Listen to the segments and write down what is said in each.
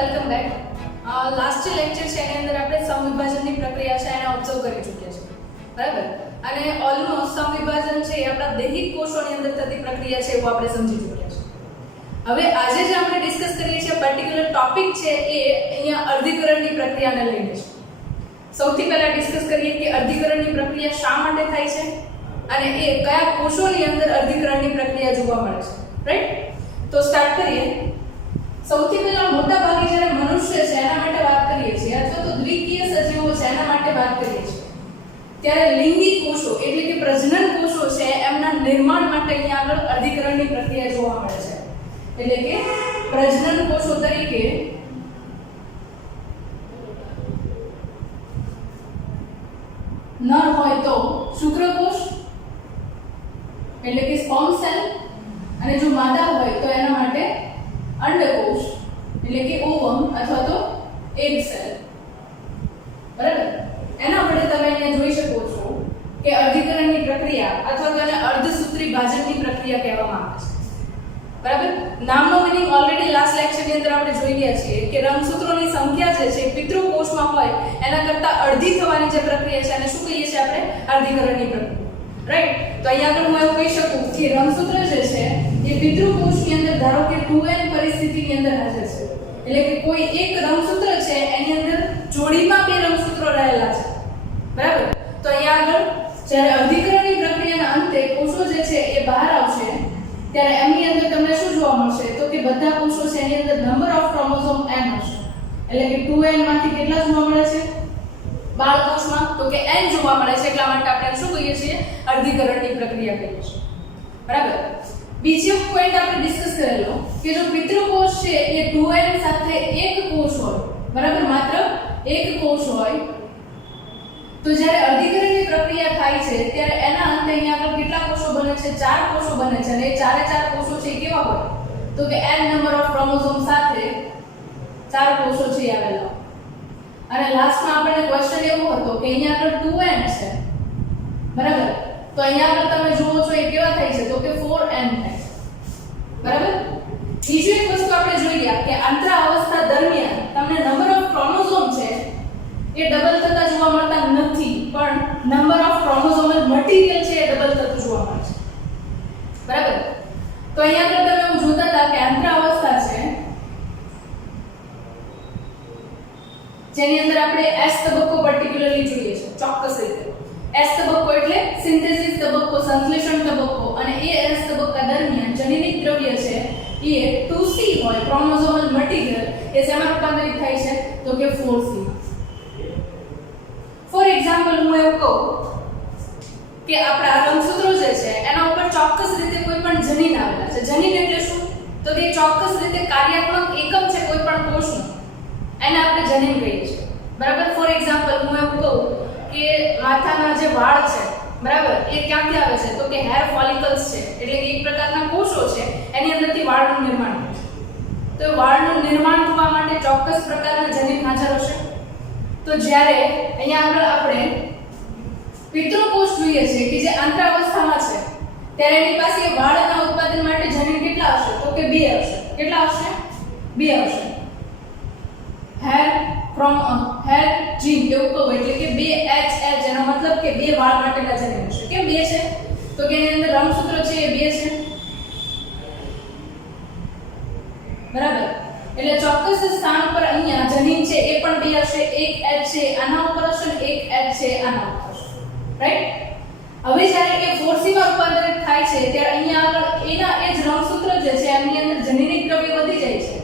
Welcome back. Last જે lecture છે એની અંદર આપણે સમવિભાજનની પ્રક્રિયા છે એને ઓબ્ઝર્વ કરી ચૂક્યા છે, બરાબર? અને ઓલમોસ્ટ સમવિભાજન છે એ આપણા દૈહિક કોષોની અંદર થતી પ્રક્રિયા છે એવું આપણે સમજી ચૂક્યા છે. હવે આજે જે આપણે ડિસ્કસ કરીએ છીએ પર્ટિક્યુલર ટોપિક છે એ અહીંયા અર્ધીકરણની પ્રક્રિયાને લઈને છે. સૌથી પહેલા ડિસ્કસ કરીએ કે અર્ધીકરણની પ્રક્રિયા શા માટે થાય છે અને એ કયા કોષોની અંદર અર્ધીકરણની પ્રક્રિયા જોવા મળે છે, રાઈટ? તો સ્ટાર્ટ કરીએ. સૌથી પહેલા મોટા ભાગે જ્યારે મનુષ્ય છે એના માટે વાત કરીએ છીએ અથવા તો દ્વિકીય સજીવો છે એના માટે વાત કરીએ છીએ ત્યારે લિંગી કોષો એટલે કે પ્રજનન કોષો છે એમના નિર્માણ માટે અહીંયા આગળ અર્ધીકરણની પ્રક્રિયા જોવા મળે છે. એટલે કે પ્રજનન કોષો તરીકે નર હોય તો શુક્રકોષ એટલે કે સ્પર્મ સેલ, અને જો માદા હોય તો એના માટે અંડકોષ એટલે કે ઓવમ અથવા તો એગ સેલ, બરાબર? એના વડે તમે અહીંયા જોઈ શકો છો કે અર્ધીકરણની પ્રક્રિયા અથવા તો એને અર્ધસૂત્રી ભાજનની પ્રક્રિયા કહેવામાં આવે છે, બરાબર? નામનો મીનિંગ ઓલરેડી લાસ્ટ લેક્ચરની અંદર આપણે જોઈ ગયા છીએ કે રંગસૂત્રોની સંખ્યા જે છે પિતૃકોષમાં હોય એના કરતાં અડધી થવાની જે પ્રક્રિયા છે એને શું કહીએ છીએ આપણે? અર્ધીકરણની પ્રક્રિયા, રાઈટ? તો અહીંયા આગળ હું એવું કહી શકું કે રંગસૂત્ર જે છે એ પિતૃકોષની અંદર ધારો કે 2n પરિસ્થિતિની અંદર હાજર છે, એટલે કે કોઈ એક રંગસૂત્ર છે એની અંદર જોડીમાં બે રંગસૂત્રો રહેલા છે, બરાબર? તો અહીંયા આગળ જ્યારે અર્ધીકરણની પ્રક્રિયાના અંતે કોષો જે છે એ બહાર આવશે ત્યારે એમની અંદર તમને શું જોવા મળશે? તો કે બધા કોષો છે એની અંદર નંબર ઓફ ક્રોમોસોમ n હશે, એટલે કે 2n માંથી કેટલા જોવા મળે છે બાળકોષમાં? તો કે n જોવા મળે છે. એટલા માટે આપણે શું કહીએ છીએ? અર્ધીકરણની પ્રક્રિયા કહીએ છીએ, બરાબર? બીજો પોઈન્ટ આપણે ડિસ્કસ કરેલો કે જો પિતૃકોષ છે એ 2n સાથે એક કોષ હોય, બરાબર? માત્ર એક કોષ હોય તો જ્યારે અર્ધીકરણની પ્રક્રિયા થાય છે ત્યારે એના અંતે અહીંયા આગળ કેટલા કોષો બને છે? 4 કોષો બને છે. અને એ ચારે ચાર કોષો છે કેવા હોય? તો કે n નંબર ઓફ ક્રોમોસોમ સાથે 4 કોષો છે આવેલા. અને લાસ્ટમાં આપણને ક્વેશ્ચન એવો હતો કે અહીંયા આગળ 2n છે, બરાબર? તો અહીંયા આગળ તમે જુઓ છો એ કેવા થાય છે? તો કે 4n થાય, બરાબર? બીજી એક વસ્તુ આપણે જોઈ ગયા કે અંતરાવસ્થા દરમિયાન તમને નંબર ઓફ ક્રોમોસોમ છે એ ડબલ થતા જોવા મળતા નથી, પણ નંબર ઓફ ક્રોમોસોમલ મટીરીયલ છે એ ડબલ થતું જોવા મળે છે, બરાબર? તો અહીંયા આગળ તમે એવું જોતા હતા કે અંતરાવસ્થા છે જેની અંદર આપણે S તબક્કો પર્ટિક્યુલરલી જોઈએ છે ચોક્કસ રીતે. S તબક્કો એટલે સિન્થેસિસ તબક્કો, સંશ્લેષણ તબક્કો, અને એ S તબક્કા દરમિયાન જનીનિક દ્રવ્ય છે એ 2C હોય, ક્રોમોસોમલ મટીરીયલ એ શેમાં રૂપાંતરિત થાય છે? તો કે 4C. ફોર એક્ઝામ્પલ હું એવું કહું કે આપણા રંગસૂત્રો જે છે એના ઉપર ચોક્કસ રીતે કોઈ પણ જનીન આવેલા છે. જનીન એટલે શું? તો કે ચોક્કસ રીતે કાર્યાત્મક એકમ છે કોઈ પણ કોષનું, એને આપણે જનીન કહીએ છીએ, બરાબર? ફોર એક્ઝામ્પલ હું એવું કહું કે માથાના જે વાળ છે, બરાબર, એ ક્યાંથી આવે છે? તો કે હેર ફોલિકલ્સ છે, એટલે કે એક પ્રકારના કોષો છે એની અંદરથી વાળનું નિર્માણ થાય છે. તો વાળનું નિર્માણ થવા માટે ચોક્કસ પ્રકારના જનીન હાજર હશે. તો જ્યારે અહીંયા આગળ આપણે પિતૃકોષ જોઈએ છે કે જે અંતરાવસ્થામાં છે ત્યારે એની પાસે વાળના ઉત્પાદન માટે જનીન કેટલા હશે? તો કે 2 હશે. કેટલા હશે? 2 હશે. હેર જીન એવું કહું એટલે કે 2H એનો મતલબ કે 2 વાળ માટેના જનીન હશે. કેમ 2 છે? તો કે એની અંદર રંગસૂત્ર છે એ 2 છે, બરાબર? એટલે ચોક્કસ સ્થાન પર અહીંયા જનીન છે એ પણ 2 હશે. એક H છે આના ઉપર હશે અને એક H છે આના ઉપર હશે, રાઈટ? હવે જ્યારે એ 4C માં રૂપાંતરિત થાય છે ત્યારે અહીંયા આગળ એના એ જ રંગસૂત્ર જે છે એમની અંદર જનીનિક દ્રવ્ય વધી જાય છે.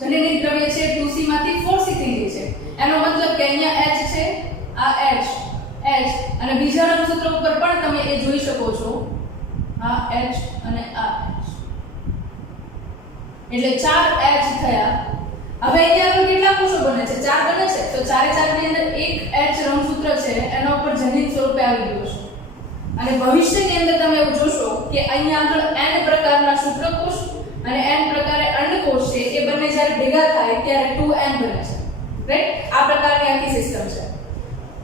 જનીનિક દ્રવ્ય છે 2C માંથી 4C થઈ જાય છે. એનો મતલબ કે અહીંયા H છે, આ H અને બીજા રંગસૂત્ર ઉપર પણ તમે એ જોઈ શકો છો, આ H અને આ H, એટલે 4H થયા. હવે અહીંયા આગળ કેટલા કોષો બને છે? 4 બને છે. તો ચારે ચારની અંદર એક H રંગસૂત્ર છે એના ઉપર જનીન સ્વરૂપે આવી ગયું છે. અને ભવિષ્યની અંદર તમે એવું જોશો કે અહીંયા આગળ n પ્રકારના શુક્રકોષ અને n પ્રકારે અંડકોષ છે એ બંને જ્યારે ભેગા થાય ત્યારે 2n બને છે, રાઈટ? આ પ્રકારની આખી સિસ્ટમ છે.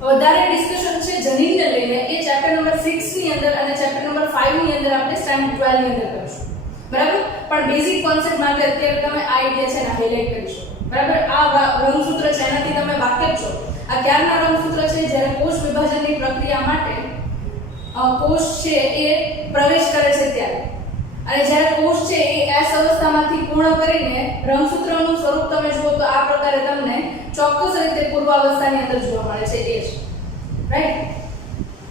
વધારે ડિસ્કશન છે જનીનને લઈને એ ચેપ્ટર નંબર 6 ની અંદર અને ચેપ્ટર નંબર 5 ની અંદર આપણે સ્ટેન્ડ 12 ની અંદર કરીશું. બરાબર, પણ બેઝિક કોન્સેપ્ટ માટે અત્યારે તમે આ આઈડિયા છે ને હાઇલાઇટ કરી શકો. બરાબર, આ રંગસૂત્ર છે એનાથી તમે વાકેફ છો. આ ક્યારના રંગસૂત્ર છે જ્યારે કોષ વિભાજનની પ્રક્રિયા માટે કોષ છે એ પ્રવેશ કરે છે ત્યારે, અને જ્યારે કોષ છે એ એસ અવસ્થામાંથી પૂર્ણ કરીને રંગસૂત્રનું સ્વરૂપ તમે જુઓ તો આ પ્રકારે તમને ચોક્કસ રીતે પૂર્વાવસ્થાની અંદર જોવા મળે છે. એ જ રાઈટ,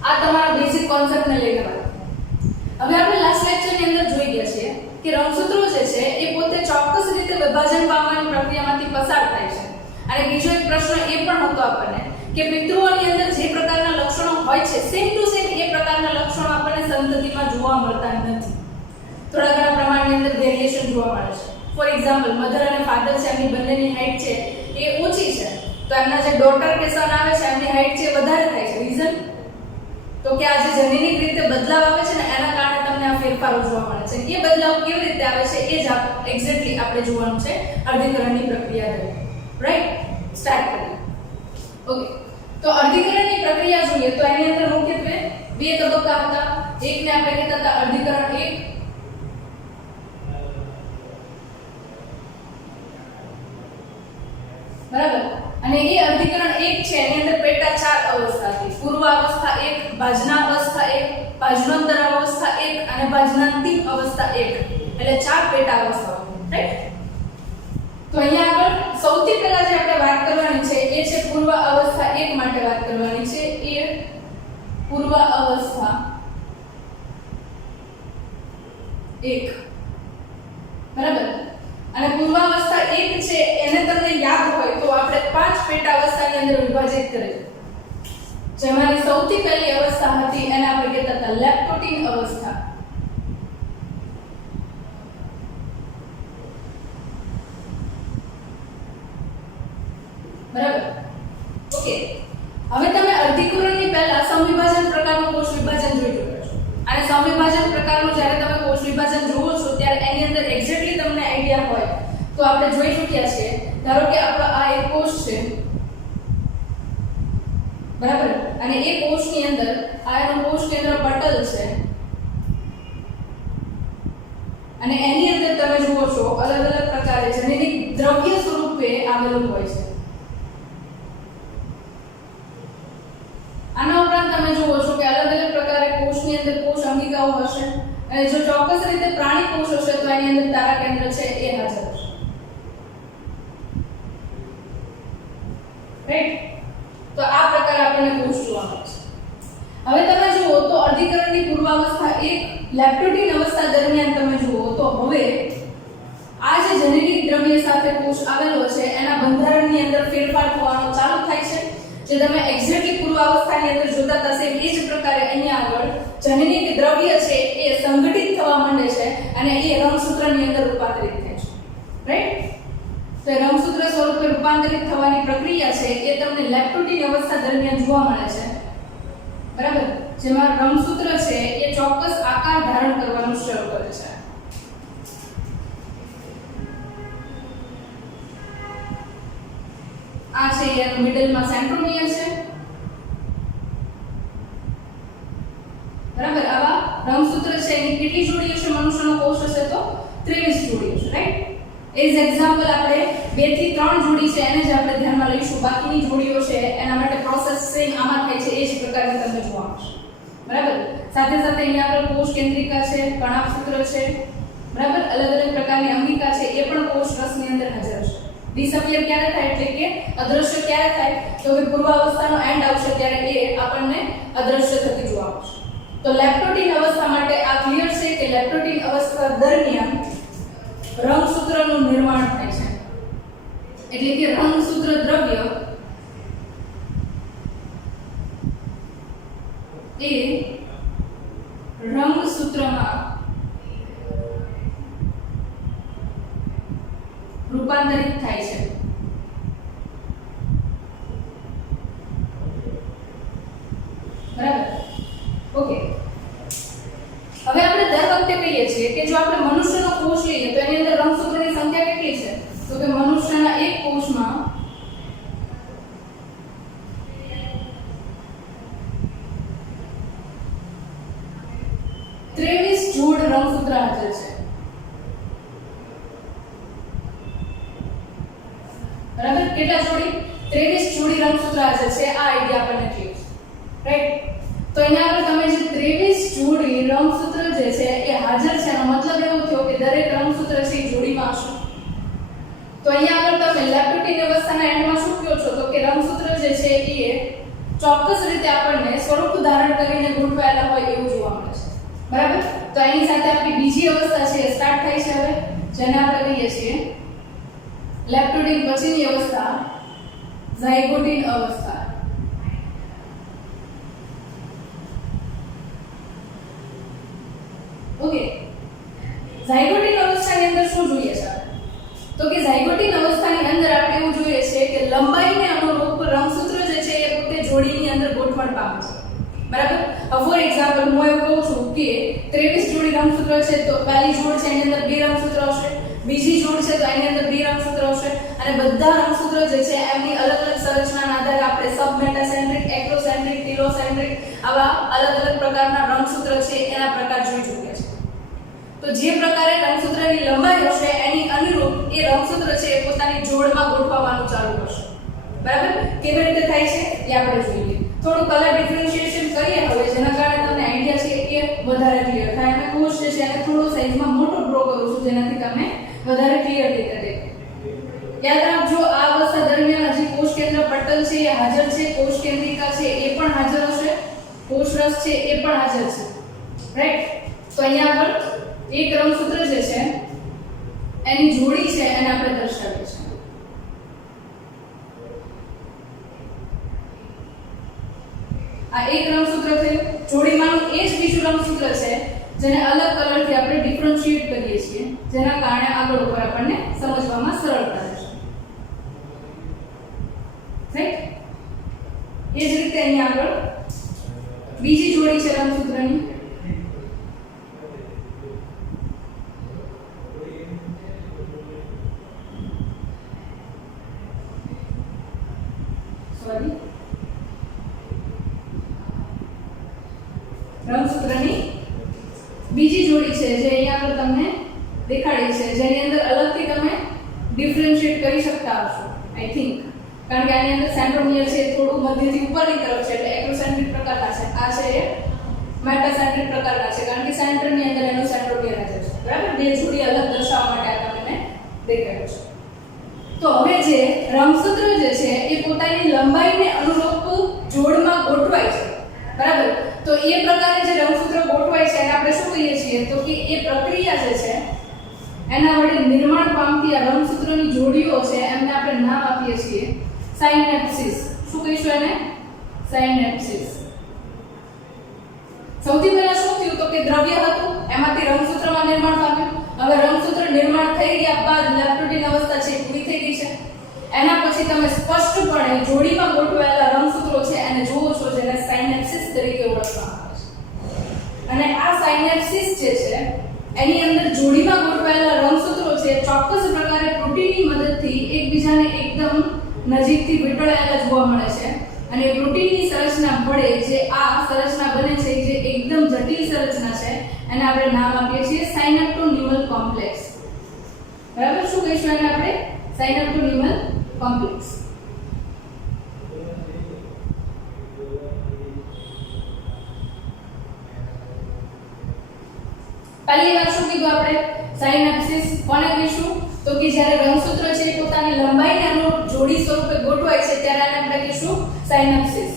આ તમારા બેઝિક કોન્સેપ્ટને લઈને વાત. હવે આપણે લાસ્ટ લેક્ચરની અંદર જોઈ ગયા છીએ કે રંગસૂત્રો જે છે એ પોતે ચોક્કસ રીતે વિભાજન પામવાની પ્રક્રિયામાંથી પસાર થાય છે. અને બીજો એક પ્રશ્ન એ પણ હતો આપણને કે પિતૃઓની અંદર જે પ્રકારના લક્ષણો હોય છે સેમ ટુ સેમ એ પ્રકારના લક્ષણો આપણને સંતતિમાં જોવા મળતા નથી. થોડા ઘણા પ્રમાણની અંદર વેરિએશન જોવા મળે છે. ફોર એક્ઝામ્પલ, મધર અને ફાધર છે એમની બંનેની હાઈટ છે એ ઓછી છે, તો એમના જે ડોટર કે સન આવે છે એમની હાઈટ છે વધારે થાય છે. રીઝન તો કે આ જે જનીનિક રીતે બદલાવ આવે છે ને એના કારણે તમને આ ફેરફારો જોવા મળે છે. એ બદલાવ કેવી રીતે આવે છે એ જ એક્ઝેક્ટલી આપણે જોવાનું છે અર્ધીકરણની પ્રક્રિયા દરમિયાન. રાઈટ, સ્ટાર્ટ કરીએ. ઓકે, તો અર્ધીકરણની પ્રક્રિયા જોઈએ તો એની અંદર મુખ્યત્વે બે તબક્કા હતા. એકને આપણે કહેતા હતા અર્ધીકરણ 1, બરાબર, અને એ અર્ધીકરણ 1 છે એની અંદર પેટા 4 અવસ્થા હતી. પૂર્વાવસ્થા 1, ભાજનાવસ્થા 1, ભાજનોત્તર અવસ્થા 1 અને ભાજનાંતિમ અવસ્થા 1, એટલે 4 પેટા અવસ્થાઓ. રાઈટ, તો અહીંયા આગળ સૌથી પહેલા જે આપણે વાત કરવાની છે એ છે પૂર્વ અવસ્થા 1 માટે વાત કરવાની છે. એ પૂર્વ અવસ્થા 1, બરાબર, અને પૂર્વાવસ્થા 1 છે એને તમને યાદ હોય તો આપણે 5 પેટા અવસ્થાની અંદર વિભાજિત કરી. જેમાંની સૌથી પહેલી અવસ્થા હતી એને આપણે કહેતા હતા લેપ્ટોટીન અવસ્થા. બરાબર, ઓકે. હવે તમે અર્ધીકરણની પહેલા સમવિભાજન પ્રકારનું કોષ વિભાજન જોઈ ચૂક્યા છો. અને સમવિભાજન પ્રકારનું જ્યારે તમે કોષ વિભાજન જુઓ છો ત્યારે એની અંદર એક્ઝેક્ટલી તમને આઈડિયા હોય તો આપણે જોઈ ચૂક્યા છીએ. ધારો કે આપણો આ એક કોષ છે, બરાબર, અને એ કોષની અંદર આ એનું કોષ કેન્દ્ર પટલ છે, અને એની અંદર તમે જુઓ છો અલગ અલગ પ્રકારે જનીનિક દ્રવ્ય સ્વરૂપે આવેલું હોય છે. આના ઉપરાંત તમે જુઓ છો કે અલગ અલગ પ્રકારે કોષની અંદર કોષ અંગિકાઓ હશે, અને જો ચોક્કસ રીતે પ્રાણી કોષ હશે તો એની અંદર તારા કેન્દ્ર છે એ હાજર હશે. રાઈટ, તો આ પ્રકારે આપણને કોષ જોવા મળે છે. હવે તમે જુઓ તો અર્ધીકરણની પૂર્વાવસ્થા 1 લેપ્ટોટીન અવસ્થા દરમિયાન તમે જુઓ તો હવે આ જે જનીનિક દ્રવ્ય સાથે કોષ આવેલો છે એના બંધારણની અંદર ફેરફાર થવાનો ચાલુ થાય છે. જે તમે એક્ઝેક્ટલી પૂર્વાવસ્થાની અંદર જોતા હતા સેમ એ જ પ્રકારે અહીંયા આગળ જનીનિક દ્રવ્ય છે એ સંગઠિત થવા માંડે છે અને એ રંગસૂત્રની અંદર રૂપાંતરિત થાય છે. રાઈટ, તો રંગસૂત્ર સ્વરૂપે રૂપાંતરિત થવાની પ્રક્રિયા છે એ તમને લેપ્ટોટીન અવસ્થા દરમિયાન જોવા મળે છે. બરાબર, જેમાં રંગસૂત્ર છે એ ચોક્કસ આકાર ધારણ કરવાનું શરૂ કરે છે. આ છે એનું મિડલમાં સેન્ટ્રોમિયર છે. બરાબર, આવા રંગસૂત્ર છે એની કેટલી જોડીઓ છે મનુષ્યનો કોષ હશે તો 23 જોડીઓ છે. રાઈટ, એઝ એક્ઝામ્પલ આપણે 2 થી 3 જોડી છે એને જ આપણે ધ્યાનમાં લઈશું. બાકીની જોડીઓ છે એના માટે પ્રોસેસ સેમ આમાં થાય છે એ જ પ્રકારની તમને જોવા મળશે. બરાબર, સાથે સાથે અહીંયા આગળ કોષ કેન્દ્રિકા છે, કણાભસૂત્ર છે, બરાબર, અલગ અલગ પ્રકારની અંગિકા છે એ પણ કોષ રસની અંદર હાજર હશે. ડિસઅપિયર ક્યારે થાય એટલે કે અદ્રશ્ય ક્યારે થાય તો કે પૂર્વાવસ્થાનો એન્ડ આવશે ત્યારે એ આપણને અદ્રશ્ય થતી જોવા મળશે. તો લેપ્ટોટીન અવસ્થા માટે આ ક્લિયર છે કે લેપ્ટોટીન અવસ્થા દરમિયાન રંગસૂત્રનું નિર્માણ થાય છે. એટલે કે રંગસૂત્ર દ્રવ્ય એ રંગસૂત્રમાં રૂપાંતરિત થાય છે. બરાબર, ઓકે. હવે આપણે દર વખતે કહીએ છીએ કે જો આપણે મનુષ્યનો કોષ લઈએ તો એની અંદર રંગસૂત્રની સંખ્યા કેટલી છે તો કે મનુષ્યના એક કોષમાં 23 જોડ રંગસૂત્ર હાજર છે. બરાબર કેટલા જોડી 23 જોડી રંગસૂત્ર હાજર છે આ આઈડિયા આપણને ક્લિયર છે રાઈટ તો અહીંયા આગળ તમે જે 23 જોડી રંગસૂત્ર જે છે એ હાજર છે એનો મતલબ એવો થયો કે દરેક રંગસૂત્ર છે એ જોડીમાં હશે તો અહીંયા આગળ તમે લેપ્ટોટીન અવસ્થાના એન્ડમાં શું કહો છો તો કે રંગસૂત્ર જે છે એ ચોક્કસ રીતે આપણને સ્વરૂપ ધારણ કરીને ગોઠવાયેલા હોય એવું જોવા મળે છે બરાબર તો એની સાથે આપણી બીજી અવસ્થા છે એ સ્ટાર્ટ થાય છે હવે જેને આપણે કહીએ છીએ લેપ્ટોટીન પછીની અવસ્થા ઝાયગોટીન અવસ્થા ઓકે ઝાયગોટીન અવસ્થાની અંદર શું જોઈએ છે તો કે ઝાયગોટીન અવસ્થાની અંદર આપણે એવું જોઈએ છે કે લંબાઈને અનુરૂપ રંગસૂત્ર જે છે એ પોતે જોડીની અંદર ગોઠવણ પામે છે બરાબર ફોર એક્ઝામ્પલ હું એવું કહું છું કે 23 જોડી રંગસૂત્ર છે તો પહેલી જોડ છે એની અંદર બે રંગસૂત્ર હશે બીજી જોડ છે તો એની અંદર બે રંગસૂત્ર હશે અને બધા રંગસૂત્ર જે છે એમની અલગ અલગ સંરચનાના આધારે આપણે સબમેટાસેન્ટ્રિક એક્રોસેન્ટ્રિક ટીલોસેન્ટ્રિક આવા અલગ અલગ પ્રકારના રંગસૂત્ર છે એના પ્રકાર જોઈ ચૂક્યા છે તો જે પ્રકારે રંગસૂત્રની લંબાઈ હશે એની અનુરૂપ એ રંગસૂત્ર છે એ પોતાની જોડમાં ગોઠવવાનું ચાલુ કરશે બરાબર કેવી રીતે થાય છે એ આપણે જોઈએ થોડું કલર ડિફરન્શિએશન કરીએ હવે જેના કારણે તમને આઈડિયા છે એ વધારે ક્લિયર થાય અને કોષ જે છે એને થોડો સાઈઝમાં મોટો ડ્રો કરું છું જેનાથી તમે વધારે ક્લિયર રીતે દેખો યાદ રાખજો આ અવસ્થા દરમિયાન હજી કોષ કેન્દ્ર પટલ છે એ હાજર છે કોષ કેન્દ્રિકા છે એ પણ હાજર હશે કોષ રસ છે એ પણ હાજર છે રાઈટ તો અહીંયા આગળ એક રંગસૂત્ર જે છે એની જોડી છે એને આપણે દર્શાવીએ છીએ આ એક રંગસૂત્ર થયું જોડીમાંનું એ જ બીજું રંગસૂત્ર છે જેને અલગ કલરથી આપણે ડિફરન્શિએટ કરીએ છીએ જેના કારણે આગળ ઉપર આપણને સમજવામાં સરળતા રહેશે રાઈટ એ જ રીતે અહીંયા આગળ બીજી જોડી છે રંગસૂત્રની રંગસૂત્રની બીજી જોડી છે જે અહીંયા આગળ તમને દેખાડી છે જેની અંદર અલગથી તમે ડિફરન્શિએટ કરી શકતા હશો આઈ થિંક કારણ કે આની અંદર સેન્ટ્રોમિયર છે થોડું મધ્યથી ઉપરની તરફ છે એટલે એક્રોસેન્ટ્રિક પ્રકારના છે આ છે એ મેટાસેન્ટ્રિક પ્રકારના છે કારણ કે સેન્ટરની અંદર એનું સેન્ટ્રોમિયર હાજર છે બરાબર બે જોડી અલગ દર્શાવવા માટે આ તમને દેખાડ્યું છે તો હવે જે રંગસૂત્ર જે છે એ પોતાની લંબાઈને અનુરૂપ જોડમાં ગોઠવાય છે બરાબર તો એ પ્રકારે જે રંગસૂત્ર ગોઠવાય છે એને આપણે શું કહીએ છીએ તો કે એ પ્રક્રિયા જે છે એના વડે નિર્માણ પામતી આ રંગસૂત્રની જોડીઓ છે એમને આપણે નામ આપીએ છીએ સાયનેપ્સિસ શું કહીશું એને સાયનેપ્સિસ સૌથી પહેલા શું થયું તો કે દ્રવ્ય હતું એમાંથી રંગસૂત્રમાં નિર્માણ પામ્યું હવે રંગસૂત્ર નિર્માણ થઈ ગયા બાદ લેપ્ટોટીન અવસ્થા છે પૂરી થઈ ગઈ છે એના પછી તમે સ્પષ્ટપણે જોડીમાં ગોઠવાયેલા રંગસૂત્રો છે એને જુઓ છો જેને સાયનેપ્સિસ તરીકે ઓળખવામાં આવે છે અને આ સાયનેપ્સિસ જે છે એની અંદર જોડીમાં ગોઠવાયેલા રંગસૂત્રો છે ચોક્કસ પ્રકારે પ્રોટીનની મદદથી એકબીજાને એકદમ નજીકથી વીંટળાયેલા જોવા મળે છે અને પ્રોટીનની સંરચના વડે જે આ સંરચના બને છે જે એકદમ જટિલ સંરચના છે એને આપણે નામ આપીએ છીએ સાયનેપ્ટોનિમલ કોમ્પ્લેક્સ બરાબર શું કહીશું એને આપણે સાયનેપ્ટોનિમલ કોમ્પ્લેક્સ પહેલી વાર શું કીધું આપણે સાયનેપ્સિસ કોને કહીશું તો કે જ્યારે રંગસૂત્ર છે પોતાની લંબાઈને અનુરૂપ જોડી સ્વરૂપે ગોઠવાય છે ત્યારે આને આપણે કહીશું સાયનેપ્સિસ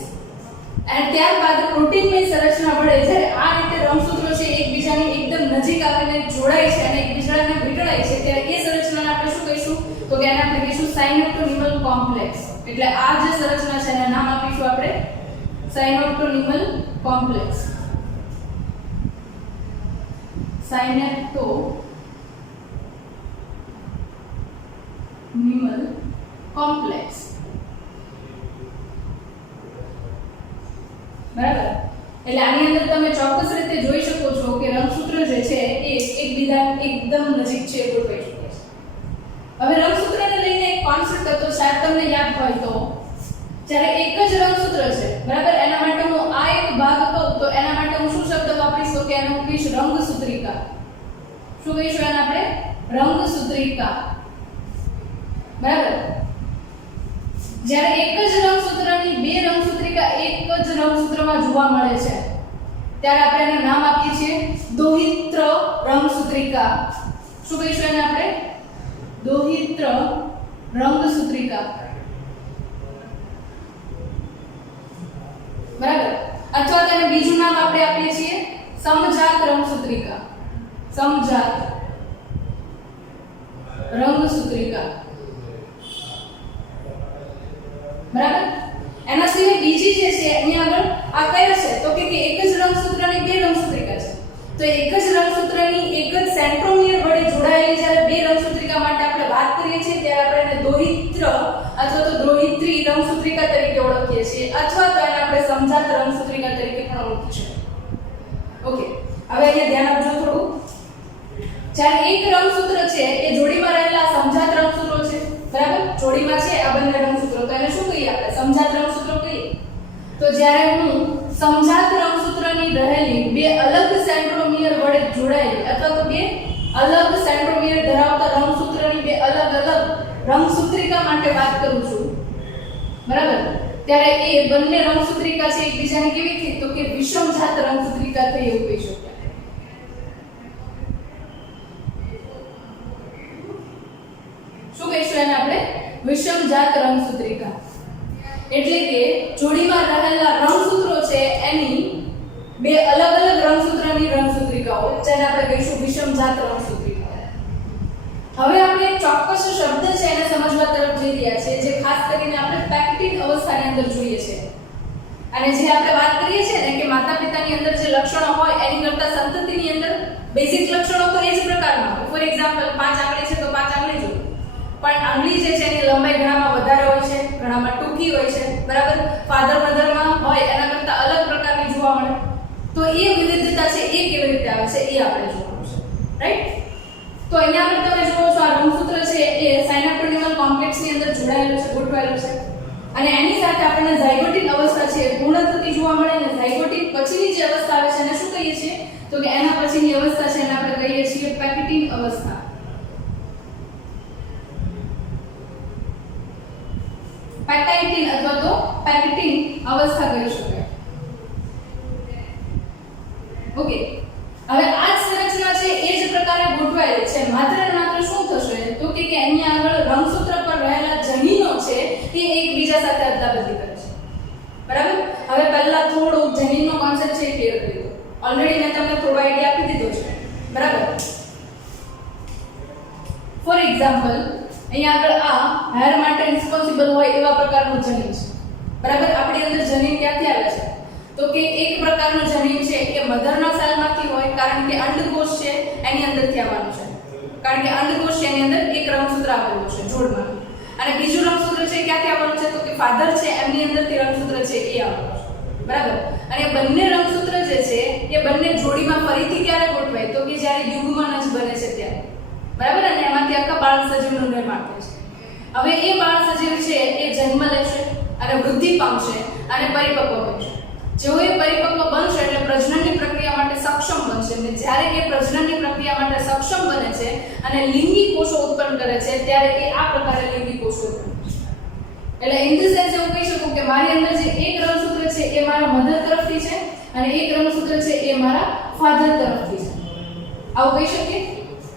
અને ત્યારબાદ પ્રોટીનની સંરચના વડે જ્યારે આ રીતે રંગસૂત્રો છે એકબીજાની એકદમ નજીક આવીને જોડાય છે અને એકબીજાને વીંટળાય છે ત્યારે એ સંરચનાને આપણે શું કહીશું તો કે એને આપણે કહીશું સાયનેપ્ટોનિમલ કોમ્પ્લેક્સ એટલે આ જે સંરચના છે એનું નામ આપીશું આપણે સાયનેપ્ટોનિમલ કોમ્પ્લેક્સ સાયનેપ્ટોનિમલ કોમ્પ્લેક્સ બરાબર એટલે આની અંદર તમે ચોક્કસ રીતે જોઈ શકો છો કે રંગસૂત્ર જે છે એ એકબીજા એકદમ નજીક છે ગોઠવાઈ શકે છે હવે રંગસૂત્રને લઈને એક કોન્સેપ્ટ હતો શાયદ તમને યાદ હોય તો જ્યારે એક જ રંગસૂત્ર છે બરાબર એના માટે હું આ એક ભાગ કહું તો એના માટે હું શું શબ્દ વાપરીશ તો કે એને હું કહીશ રંગસૂત્રિકા શું કહીશું એને આપણે રંગસૂત્રિકા બરાબર જ્યારે એક જ રંગસૂત્રની બે રંગસૂત્રિકા એક જ રંગસૂત્રમાં જોવા મળે છે ત્યારે આપણે એનું નામ આપીએ છીએ દોહિત્ર રંગસૂત્રિકા. શું કહીશું એને આપણે? દોહિત્ર રંગસૂત્રિકા. બરાબર. અથવા તેને બીજું નામ આપણે આપીએ છીએ સમજાત રંગસૂત્રિકા. સમજાત રંગસૂત્રિકા. બરાબર. એના સિવાય બીજી જે છે અહીંયા આગળ આ કયો છે તો કે એક જ રંગસૂત્રની બે રંગસૂત્રિકા છે. તો એક જ રંગસૂત્રની એક જ સેન્ટ્રોમિયર વડે જોડાયેલી જ્યારે બે રંગસૂત્રિકા માટે આપણે વાત કરીએ છીએ ત્યારે આપણે એને દોહિત્ર અથવા તો દોહિત્રી રંગસૂત્રિકા તરીકે ઓળખીએ છીએ અથવા તો એને આપણે સમજાત રંગસૂત્રિકા તરીકે પણ ઓળખી શકીએ. ઓકે, હવે અહીંયા ધ્યાન આપજો થોડું. જ્યારે એક રંગસૂત્ર છે એ જોડીમાં રહેલા સમજાત રંગસૂત્રો છે. બરાબર. જોડીમાં છે આ બંને રંગસૂત્રો તો એને શું કહીએ આપણે? સમજાત રંગસૂત્રો કહીએ. તો જ્યારે હું સમજાત રંગસૂત્રની રહેલી બે અલગ સેન્ટ્રોમિયર વડે જોડાયેલી અથવા તો બે અલગ સેન્ટ્રોમિયર ધરાવતા રંગસૂત્રની બે અલગ અલગ રંગસૂત્રિકા માટે વાત કરું છું. બરાબર. ત્યારે એ બંને રંગસૂત્રિકા છે એકબીજાને કેવી થઈ તો કે વિષમજાત રંગસૂત્રિકા થઈ એવું કહી શકાય. શું કહીશું એને આપણે? વિષમજાત રંગસૂત્રિકા. એટલે કે જોડીમાં રહેલા રંગસૂત્રો છે એની બે અલગ અલગ રંગસૂત્રની રંગસૂત્રિકાઓ જેને આપણે કહીશું વિષમજાત રંગસૂત્રિકાઓ. હવે આપણે એક ચોક્કસ શબ્દ છે એને સમજવા તરફ જઈ રહ્યા છે જે ખાસ કરીને આપણે પેક્ટિન અવસ્થાની અંદર જોઈએ છે. અને જે આપણે વાત કરીએ છીએ ને કે માતા પિતાની અંદર જે લક્ષણો હોય એની કરતા સંતતિની અંદર બેઝિક લક્ષણો તો એ જ પ્રકારના હોય. ફોર એક્ઝામ્પલ 5 આંગળી છે તો 5 આંગળી જો, પણ આંગળી જે છે એની લંબાઈ ઘણામાં વધારે હોય છે, ઘણામાં ટૂંકી હોય છે. બરાબર. ફાધર મધરમાં હોય એના કરતા અલગ પ્રકારની જોવા મળે. તો એ વિવિધતા છે એ કેવી રીતે આવે છે એ આપણે જોવાનું છે. રાઈટ. તો અહીંયા આપણે તમે જુઓ છો આ રંગસૂત્ર છે એ સાયનોપોડિયમલ કોમ્પ્લેક્સની અંદર જોડાયેલું છે, ગોઠવાયેલું છે. અને એની સાથે આપણને ઝાયગોટિક અવસ્થા છે પૂર્ણ થતી જોવા મળે. અને ઝાયગોટિક પછીની જે અવસ્થા આવે છે એને શું કહીએ છીએ તો કે એના પછીની અવસ્થા છે એને આપણે કહીએ છીએ પેક્ટિન અવસ્થા. પેક્ટાઇટિન અથવા તો પેક્ટિન અવસ્થા કહી શકાય. ઓકે, હવે આ જ સંરચના છે એ જ પ્રકારે ગોઠવાયેલી છે. માત્ર ને માત્ર શું થશે તો કે અહીંયા આગળ રંગસૂત્ર પર રહેલા જનીનો છે એ એકબીજા સાથે અદલાબદલી કરે છે. બરાબર. હવે પહેલા થોડો જનીનનો કોન્સેપ્ટ છે એ ક્લિયર કરી દો. ઓલરેડી મેં તમને થોડો આઈડિયા આપી દીધો છે. બરાબર. ફોર એક્ઝામ્પલ અહીંયા આગળ આ હેર માટે રિસ્પોન્સિબલ હોય એવા પ્રકારનું જનીન છે. બરાબર. આપણી અંદર જનીન ક્યાંથી આવે છે તો કે એક પ્રકારનું જનીન છે એ મધરના સેલમાંથી હોય કારણ કે અંડકોષ છે એની અંદરથી આવવાનું છે. કારણ કે અંડકોષ છે એની અંદર એક રંગસૂત્ર આવેલું છે જોડમાં. અને બીજું રંગસૂત્ર છે ક્યાંથી આવવાનું છે તો કે ફાધર છે એમની અંદરથી રંગસૂત્ર છે એ આવવાનું છે. બરાબર. અને બંને રંગસૂત્ર જે છે એ બંને જોડીમાં ફરીથી ક્યારે ગોઠવાય તો કે જ્યારે યુગ્મન જ બને છે ત્યારે. બરાબર. અને એમાંથી આખા બાળ સજીવનું નિર્માણ થાય છે. હવે એ બાળ સજીવ છે એ જન્મ લેશે અને વૃદ્ધિ પામશે અને પરિપક્વ બનશે. જેવો એ પરિપક્વ બનશે એટલે પ્રજનનની પ્રક્રિયા માટે સક્ષમ બનશે. અને જ્યારે એ પ્રજનનની પ્રક્રિયા માટે સક્ષમ બને છે અને લિંગી કોષો ઉત્પન્ન કરે છે ત્યારે એ આ પ્રકારે લિંગી કોષો ઉત્પન્ન કરે છે. એટલે ઇન ધ સેન્સ એવું કહી શકું કે મારી અંદર જે એક રંગસૂત્ર છે એ મારા મધર તરફથી છે અને એક રંગસૂત્ર છે એ મારા ફાધર તરફથી છે. આવું કહી શકીએ.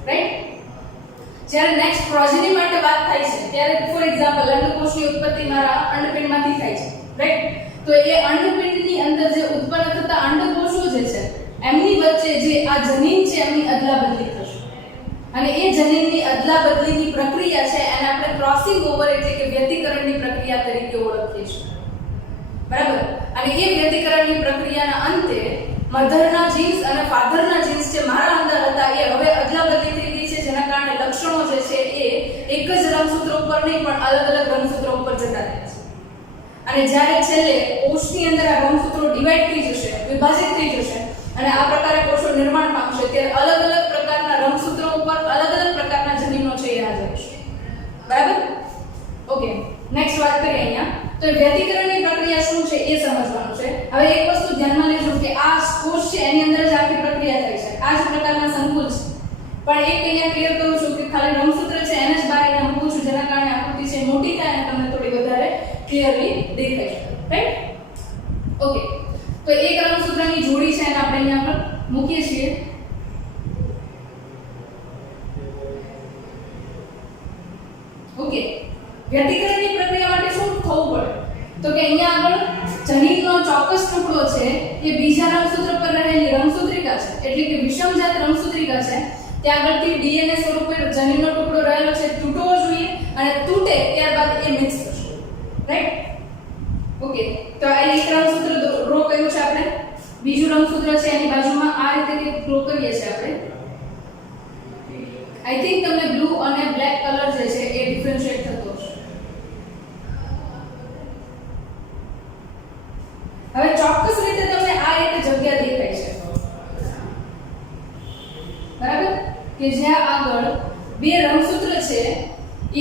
રાઈટ. જ્યારે નેક્સ્ટ પ્રોજેની માટે વાત થાય છે ત્યારે ફોર એક્ઝામ્પલ અંડકોષની ઉત્પત્તિ મારા અંડપિંડમાંથી થાય છે. રાઈટ. તો એ અંડપિંડની અંદર જે ઉત્પન્ન થતા અંડકોષો જે છે એમની વચ્ચે જે આ જનીન છે એમની અદલાબદલી થશે. અને એ જનીનની અદલાબદલીની પ્રક્રિયા છે એને આપણે ક્રોસિંગ ઓવર એટલે કે વ્યતિકરણની પ્રક્રિયા તરીકે ઓળખીએ છીએ. બરાબર. અને એ વ્યતિકરણની પ્રક્રિયાના અંતે મધરના જીન્સ અને ફાધરના જીન્સ જે મારા અંદર હતા એ હવે અદલાબદલી થઈ ગઈ છે જેના કારણે લક્ષણો જે છે એ એક જ રંગસૂત્ર ઉપર નહીં પણ અલગ અલગ રંગસૂત્રો ઉપર જતા રહે છે. અને જ્યારે છેલ્લે કોષની અંદર આ રંગસૂત્રો ડિવાઈડ થઈ જશે, વિભાજિત થઈ જશે અને આ પ્રકારે કોષો નિર્માણ પામશે ત્યારે અલગ અલગ પ્રકારના રંગસૂત્રો ઉપર અલગ અલગ પ્રકારના જનીનો છે એ હાજર છે. બરાબર. ઓકે, નેક્સ્ટ વાત કરીએ અહીંયા. તો વ્યતિકરણની પ્રક્રિયા શું છે એ સમજવાનું છે. હવે એક વસ્તુ ધ્યાનમાં લેજો કે આ કોષ છે એની અંદર જ આખી પ્રક્રિયા થાય છે. આ જ પ્રકારના સંકુલ છે. પણ એક અહીંયા ક્લિયર કરું છું કે ખાલી રંગસૂત્ર છે એને જ બહાર અહીંયા મૂકું છું જેના કારણે આકૃતિ છે મોટી થાય અને તમને થોડી વધારે ક્લિયરલી દેખાય છે, રાઈટ? ઓકે, તો એક રંગસૂત્રની જોડી છે એને આપણે અહીંયા પર મૂકીએ છીએ. ઓકે, વ્યતિકરણની પ્રક્રિયા માટે શું થવું પડે? તો કે અહીંયા આગળ જનીનનો ચોક્કસ ટુકડો છે એ બીજા રંગસૂત્ર પર રહેલી રંગસૂત્રિકા છે, એટલે કે વિષમજાત રંગસૂત્રિકા છે ત્યાં આગળથી ડીએનએ સ્વરૂપે જનીનનો ટુકડો રહેલો છે તૂટવો જોઈએ, અને તૂટે ત્યારબાદ એ મિક્સ થશે, રાઈટ? ઓકે, તો આ એક રંગસૂત્ર ડ્રો કર્યું છે આપણે. બીજું રંગસૂત્ર છે એની બાજુમાં આ રીતે કે ડ્રો કરીએ છીએ આપણે. આઈ થિંક તમને બ્લુ અને બ્લેક કલર જે છે એ ડિફરન્શિએટ થતો હશે. હવે ચોક્કસ રીતે તમને આ રીતે જગ્યા દેખાય છે, બરાબર? કે જ્યાં આગળ બે રંગસૂત્ર છે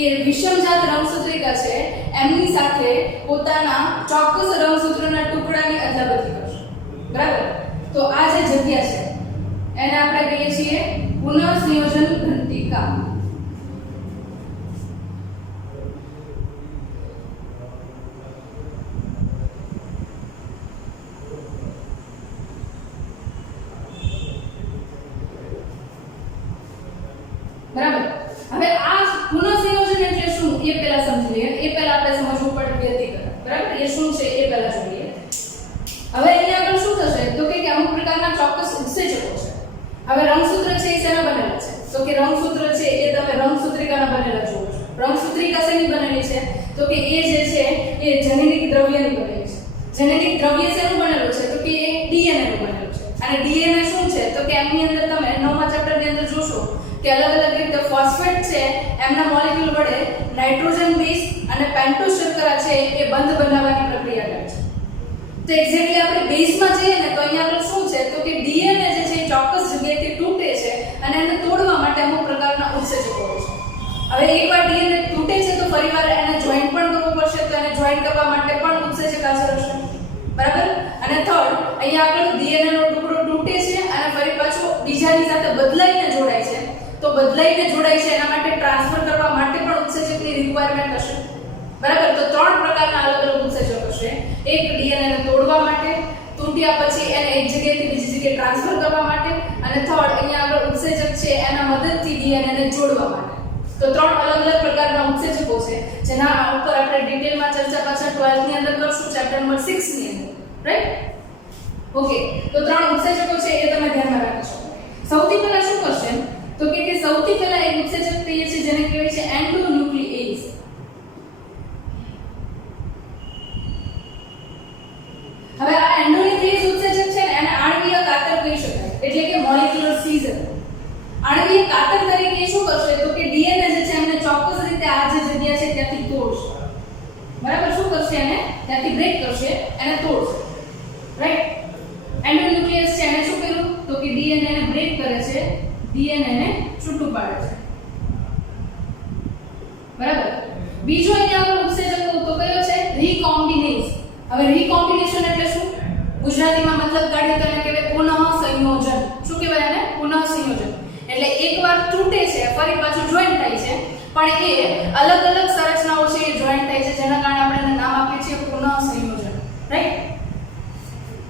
એ વિષમજાત રંગસૂત્રિકા છે એમની સાથે પોતાના ચોક્કસ રંગસૂત્રના ટુકડાની અદલાબદલી કરશે, બરાબર? તો આ જે જગ્યા છે એને આપણે કહીએ છીએ પુનઃસંયોજન ઘંટિકા. બરાબર? હવે આ પુનઃસંયોજન એટલે શું એ પહેલા સમજી લઈએ. એ પહેલા આપણે સમજવું પડે વ્યતિકરણ, બરાબર? એ શું છે એ પહેલા જોઈએ. હવે અહીંયા આગળ શું થશે તો કે અમુક પ્રકારના ચોક્કસ ઉત્સેચકો છે. હવે રંગસૂત્ર છે એ શેના બનેલા છે? તો કે રંગસૂત્ર છે એ તમે રંગસૂત્રિકાના બનેલા જુઓ છો. રંગસૂત્રિકા શેની બનેલી છે? તો કે એ જે છે એ જનીનિક દ્રવ્યની બનેલી છે. જનીનિક દ્રવ્ય શેનું બનેલું છે? તો કે એ ડીએનએ નું બનેલું છે. અને ડીએનએ શું છે? તો કે એમની અંદર તમે 9મા ચેપ્ટરની અંદર જોશો કે અલગ અલગ રીતે ફોસ્ફેટ છે એમના મોલેક્યુલ વડે નાઇટ્રોજન બેઝ અને પેન્ટોઝ શર્કરા છે એ બંધ બનાવવાની પ્રક્રિયા કરે છે. તો એક્ઝેક્ટલી આપણે બેઝમાં જઈએ ને તો અહીંયા આગળ શું છે? તો કે ડીએનએ જે છે એ ચોક્કસ જગ્યાએથી તૂટે છે અને એને તોડવા માટે અમુક પ્રકારના ઉત્સેચકો હોય છે. હવે એકવાર ડીએનએ તૂટે છે તો ફરીવાર એને જોઈન્ટ પણ કરવું પડશે, તો એને જોઈન્ટ કરવા માટે પણ ઉત્સેચક હાજર હશે, બરાબર? અને થર્ડ, અહીંયા આગળ ડીએનએ નો ટુકડો તૂટે છે અને ફરી પાછો બીજાની સાથે બદલાઈને જોડાય છે. તો બદલાઈને જોડાય છે એના માટે ટ્રાન્સફર કરવા માટે પણ ઉત્સેચકની રિક્વાયરમેન્ટ હશે, બરાબર? તો ત્રણ પ્રકારના અલગ અલગ ઉત્સેચક હશે. એક ડીએનએ ને તોડવા માટે, તૂટ્યા પછી એને એક જગ્યાએથી બીજી જગ્યાએ ટ્રાન્સફર કરવા માટે, અને થર્ડ અહીંયા આગળ ઉત્સેચક છે એના મદદથી ડીએનએ ને જોડવા માટે. તો ત્રણ અલગ અલગ પ્રકારના ઉત્સેચકો છે જેના ઉપર આપણે ડિટેલમાં ચર્ચા પાછા 12th ની અંદર કરશું, ચેપ્ટર નંબર 6 ની અંદર, રાઈટ? ઓકે, તો ત્રણ ઉત્સેચકો છે એ તમે ધ્યાનમાં રાખજો. સૌથી પહેલા શું કરશે તો કે સૌથી પહેલા એક ઉત્સેચક કહીએ છીએ જેને કહેવાય છે એન્ડોન્યુક્લિએઝ. હવે આ એન્ડોન્યુક્લિએઝ ઉત્સેચક છે ને એને આણ્વીય કાતર કહી શકાય, એટલે કે મોલેક્યુલર સીઝર. આણ્વીય કાતર તરીકે શું કરશે તો કે ડીએનએ જે છે એમને ચોક્કસ રીતે આ જે જગ્યા છે ત્યાંથી તોડશે, બરાબર? શું કરશે? એને ત્યાંથી બ્રેક કરશે, એને તોડશે, રાઈટ? એન્ડોન્યુક્લિયસ છે એને શું કર્યું તો કે ડીએનએ ને બ્રેક કરે છે, ડીએનએ ને છૂટું પાડે છે, બરાબર? બીજો અહીંયા આગળ ઉત્સેચક તો કયો છે? રીકોમ્બિનેઝ. હવે રીકોમ્બિનેશન એટલે શું? ગુજરાતીમાં મતલબ કાઢીએ તો એને કહેવાય પુનઃસંયોજન. શું કહેવાય એને? પુનઃસંયોજન. એટલે એકવાર તૂટે છે ફરી પાછું જોઈન્ટ થાય છે, પણ એ અલગ અલગ સંરચનાઓ છે એ જોઈન્ટ થાય છે જેના કારણે આપણે એને નામ આપીએ છીએ પુનઃસંયોજન, રાઈટ?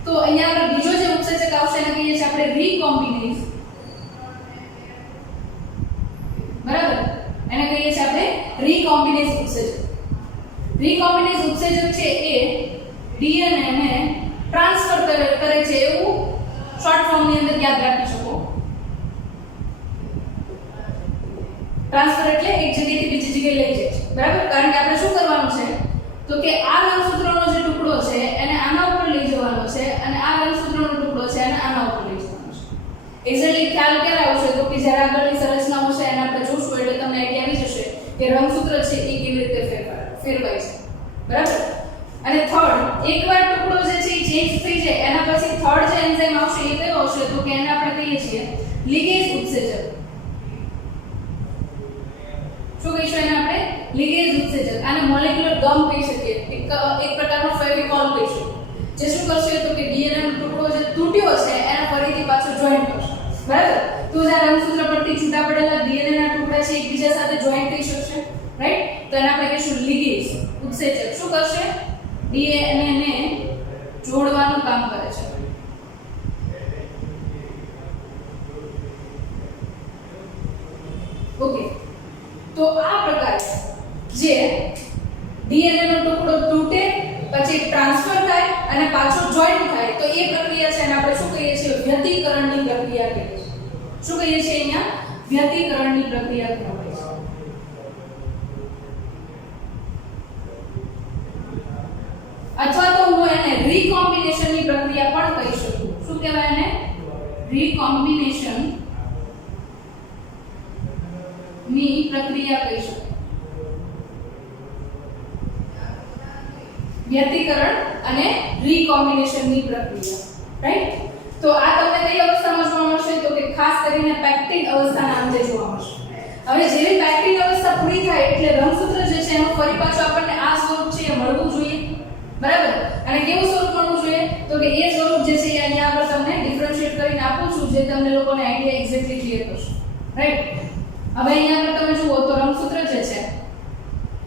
તો અહીંયા આગળ બીજો જે ઉત્સેચક આવશે એને કહીએ છીએ આપણે રીકોમ્બિનેઝ, બરાબર? એને કહીએ છીએ આપણે રીકોમ્બિનેઝ ઉત્સેચક. રીકોમ્બિનેઝ ઉત્સેચક છે એ ડીએનએ ને ટ્રાન્સફર કરે છે એવું શોર્ટ ફોર્મ ની અંદર યાદ રાખી શકો. ટ્રાન્સફર એટલે એક જગ્યાએથી બીજી જગ્યાએ લઈ જાય છે, બરાબર? કારણ કે આપણે શું કરવાનું છે તો કે આ રંગસૂત્રનો જે ટુકડો છે એને આના ઉપર લઈ જવાનો છે અને આ રંગસૂત્રનો ટુકડો છે એને આના ઉપર લઈ જવાનો છે. એક્ઝેક્ટલી ખ્યાલ ક્યારે આવશે તો કે જ્યારે આગળની સંરચનાઓ છે એને આપણે જોશું એટલે તમને આઈડિયા આવી જશે કે રંગસૂત્ર છે એ કેવી રીતે ફેરવાય છે, બરાબર? અને થર્ડ, એકવાર ટુકડો જે છે એ ચેન્જ થઈ જાય એના પછી થર્ડ જે એન્ઝાઇમ આવશે એ કયો આવશે તો કે એને આપણે કહીએ છીએ લિગેઝ ઉત્સેચક. શું કહીશું એને આપણે? લિગેઝ ઉત્સેચક. આને મોલેક્યુલર ગમ કહી શકીએ, એક પ્રકારનો ફેવિકોલ કહીશું, જે શું કરશે તો કે ડીએનએ નો ટુકડો જે તૂટ્યો છે એને ફરીથી પાછો જોઈન્ટ કરશે, બરાબર? તો જે રંગસૂત્ર પરથી છૂટા પડેલા ડીએનએ ના ટુકડા છે એકબીજા સાથે જોઈન્ટ થઈ શકશે, રાઈટ? તો એને આપણે કહીશું લિગેઝ ઉત્સેચક શું કરશે? ડીએનએ ને જોડવાનું કામ કરે છે. ઓકે, તો આ પ્રકારે જે ડીએનએ નો ટુકડો તૂટે પછી ટ્રાન્સફર થાય અને પાછો જોઈન્ટ થાય તો એ પ્રક્રિયા છે અને આપણે શું કહીએ છીએ? વ્યતિકરણની પ્રક્રિયા કહીએ છીએ. શું કહીએ છીએ અહીંયા? વ્યતિકરણની પ્રક્રિયા કહેવાય છે. અથવા તો હું એને રીકોમ્બિનેશનની પ્રક્રિયા પણ કહી શકું. શું કહેવાય એને? રીકોમ્બિનેશન ની પ્રક્રિયા કહી શકું. વ્યતિકરણ અને રીકોમ્બિનેશનની પ્રક્રિયા, રાઈટ? તો આ તમને કઈ અવસ્થામાં જોવા મળશે? તો કે ખાસ કરીને પેક્ટિન અવસ્થાના અંતે જોવા મળશે. હવે જેવી પેક્ટિન અવસ્થા પૂરી થાય એટલે રંગસૂત્ર જે છે એનું ફરી પાછું આપણને આ સ્વરૂપ છે એ મળવું જોઈએ, બરાબર? અને કેવું સ્વરૂપ મળવું જોઈએ? તો કે એ સ્વરૂપ જે છે એ અહીંયા આગળ તમને ડિફરન્શિએટ કરીને આપું છું જે તમને લોકોને આઈડિયા એક્ઝેક્ટલી ક્લિયર કરશે, રાઈટ? હવે અહીંયા આગળ તમે જુઓ તો રંગસૂત્ર જે છે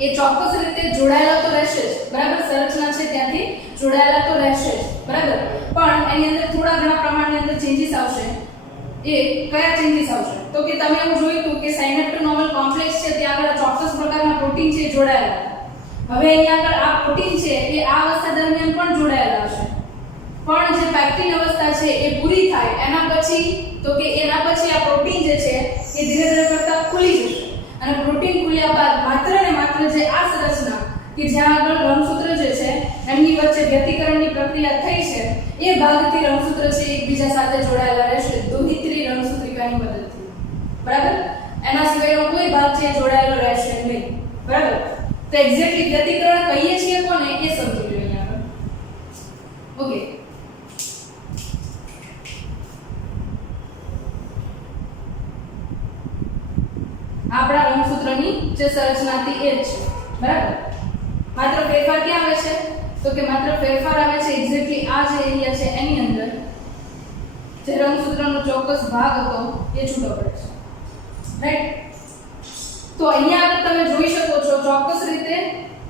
એ ચોક્કસ રીતે જોડાયેલા તો રહેશે જ, બરાબર? સંરચના છે ત્યાંથી જોડાયેલા તો રહેશે જ, બરાબર? પણ એની અંદર થોડા ઘણા પ્રમાણની અંદર ચેન્જીસ આવશે. એ કયા ચેન્જીસ આવશે? તો કે તમે એવું જોયું કે સાયનેપ્ટોનોમલ કોમ્પ્લેક્સ છે ત્યાં આગળ ચોક્કસ પ્રકારના પ્રોટીન છે જોડાયેલા હતા. હવે અહીંયા આગળ આ પ્રોટીન છે એ આ અવસ્થા દરમિયાન પણ જોડાયેલા હશે. પણ જે પેક્ટિન અવસ્થા છે એ પૂરી થાય એના પછી તો કે એના પછી આ પ્રોટીન જે છે એ ધીરે ધીરે કરતા ખુલી જશે. અને પ્રોટીન ખુલ્યા બાદ માત્ર ને માત્ર જે આ સંરચના કે જ્યાં આગળ રંગસૂત્ર જે છે એમની વચ્ચે વ્યતિકરણની પ્રક્રિયા થઈ છે એ ભાગથી રંગસૂત્ર છે એકબીજા સાથે જોડાયેલા રહેશે દોહિત્રી રંગસૂત્રિકાની મદદથી, બરાબર? એના સિવાયનો કોઈ ભાગ છે જોડાયેલો રહેશે નહીં, બરાબર? તો એક્ઝેક્ટલી વ્યતિકરણ કહીએ છીએ કોને એ સમજી લો અહીંયા આગળ. ઓકે, આપણા રંગસૂત્રની જે સંરચના હતી એ જ છે, બરાબર? માત્ર ફેરફાર ક્યાં આવે છે? તો કે માત્ર ફેરફાર આવે છે એક્ઝેક્ટલી આ જે એરિયા છે એની અંદર જે રંગસૂત્રનો ચોક્કસ ભાગ હતો એ છૂટો પડે છે, રાઈટ? તો અહીંયા આગળ તમે જોઈ શકો છો ચોક્કસ રીતે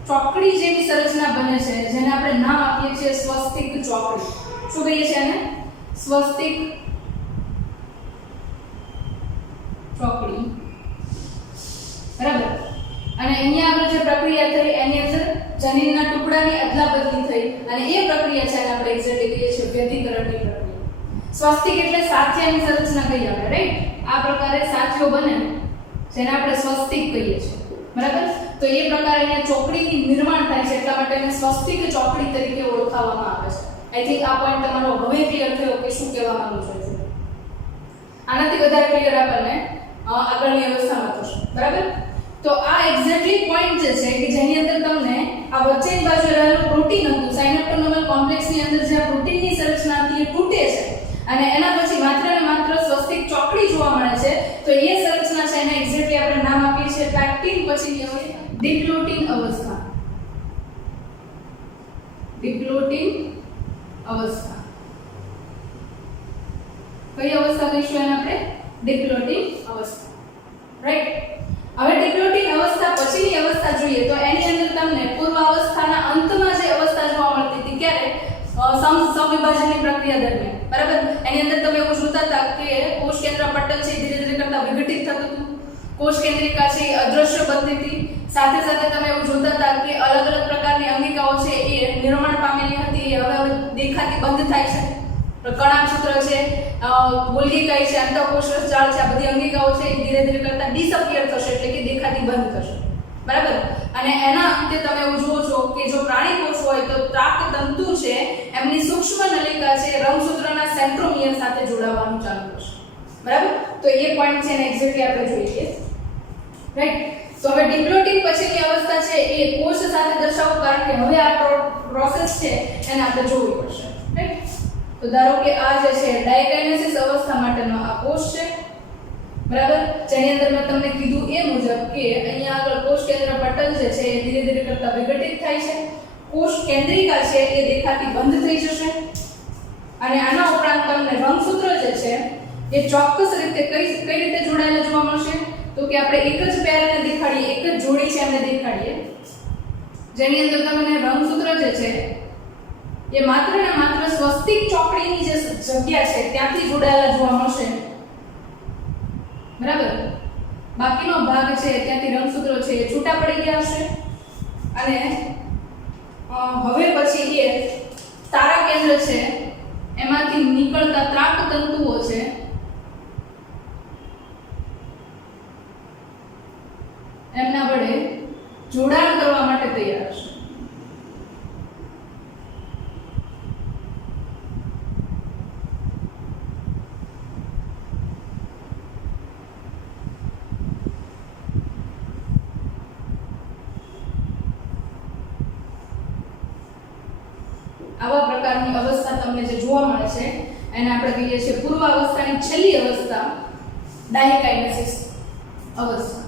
ચોકડી જેવી સંરચના બને છે જેને આપણે નામ આપીએ છીએ સ્વસ્તિક ચોકડી. શું કહીએ છીએ એને? સ્વસ્તિક ચોકડી, બરાબર? અને અહીંયા આગળ જે પ્રક્રિયા થઈ એની અંદર જનીનના ટુકડાની અદલાબદલી થઈ અને એ પ્રક્રિયા છે એને આપણે એક્ઝેક્ટલી કહીએ છીએ વ્યતિકરણની પ્રક્રિયા. સ્વસ્તિક એટલે સાથિયાની સંરચના કહીએ આપણે, રાઈટ? આ પ્રકારે સાથિયો બને જેને આપણે સ્વસ્તિક કહીએ છીએ, બરાબર? તો એ પ્રકારે અહીંયા ચોકડીની નિર્માણ થાય છે એટલા માટે એને સ્વસ્તિક ચોકડી તરીકે ઓળખાવવામાં આવે છે. આઈ થિંક આ પોઈન્ટ તમારો હવે ક્લિયર થયો કે શું કહેવા માંગુ છું. આનાથી વધારે ક્લિયર આપણને આગળની અવસ્થામાં થશે, બરાબર? તો આ એક્ઝેક્ટલી પોઈન્ટ જે છે કે જેની અંદર તમને આ વચ્ચેની બાજુ રહેલું પ્રોટીન હતું સાયનેપ્ટોનોમલ કોમ્પ્લેક્સની અંદર જે પ્રોટીનની સંરચના હતી એ તૂટે છે અને એના પછી માત્ર ને માત્ર સ્વસ્તિક ચોકડી જોવા મળે છે. તો એ સંરચના છે એને એક્ઝેક્ટલી આપણે નામ આપીએ છીએ પેક્ટિન પછીની ડિપ્લોટિન અવસ્થા. ડિપ્લોટિન અવસ્થા કઈ અવસ્થા કહીશું એને આપણે? ડિપ્લોટિન અવસ્થા, રાઈટ? હવે ડિપ્લોટિન અવસ્થા પછીની અવસ્થા જોઈએ તો એની અંદર તમને પૂર્વ અવસ્થાના અંતમાં જે અવસ્થા જોવા મળતી હતી ક્યારે? સમવિભાજનની પ્રક્રિયા દરમિયાન, બરાબર? એની અંદર તમે એવું જોતા હતા કે કોષ કેન્દ્ર પટલ છે ધીરે ધીરે કરતા વિઘટિત થતું હતું, કોષ કેન્દ્રિકા છે અદ્રશ્ય બનતી હતી, સાથે સાથે તમે એવું જોતા હતા કે અલગ અલગ પ્રકારની અંગિકાઓ છે એ નિર્માણ પામેલી હતી એ હવે દેખાતી બંધ થાય છે. કણાક્ષેત્ર છે, ગોલ્ગી કહે છે, અંતઃકોષ જાળ છે, આ બધી અંગિકાઓ છે એ ધીરે ધીરે કરતા ડિસઅપિયર થશે એટલે કે દેખાતી બંધ થશે, બરાબર? અને એના અંતે તમે એવું જુઓ છો કે જો પ્રાણી કોષ હોય તો ત્રાક તંતુ છે એમની સૂક્ષ્મ નલિકા છે રંગસૂત્રના સેન્ટ્રોમિયર સાથે જોડાવાનું ચાલુ કરશે, બરાબર? તો એ પોઈન્ટ છે ને એક્ઝેક્ટલી આપણે જોઈએ, રાઈટ? તો હવે ડિપ્લોટિન પછીની અવસ્થા છે એ કોષ સાથે દર્શાવવું કારણ કે હવે આ પ્રોસેસ છે એને આપણે જોવી પડશે, રાઈટ? તો ધારો કે આ જે છે ડાયકાઇનેસિસ અવસ્થા માટેનો આ કોષ છે, બરાબર? જેની અંદર મેં તમને કીધું એ મુજબ કે અહીંયા આગળ કોષ કેન્દ્ર પટલ જે છે એ ધીરે ધીરે કરતા વિઘટિત થાય છે, કોષ કેન્દ્રિકા છે એ દેખાતી બંધ થઈ જશે અને આના ઉપરાંત તમને રંગસૂત્ર જે છે એ ચોક્કસ રીતે કઈ રીતે જોડાયેલા જોવા મળશે? તો કે આપણે એક જ પેરને દેખાડીએ, એક જ જોડી છે એમને દેખાડીએ જેની અંદર તમને રંગસૂત્ર જે છે એ માત્ર ને માત્ર સ્વસ્તિક ચોકડીની જે જગ્યા છે ત્યાંથી જોડાયેલા જોવા મળશે, બરાબર. બાકીનો ભાગ છે ત્યાંથી રંગસૂત્રો છે એ છૂટા પડી ગયા હશે અને હવે પછી એ તારા કેન્દ્ર છે એમાંથી નીકળતા ત્રાક તંતુઓ છે એમના વડે જોડાણ કરવા માટે તૈયાર હશે. આવા પ્રકારની અવસ્થા તમને જે જોવા મળે છે એને આપણે કહીએ છીએ પૂર્વાવસ્થાની છેલ્લી અવસ્થા ડાયકાઇનેસિસ અવસ્થા.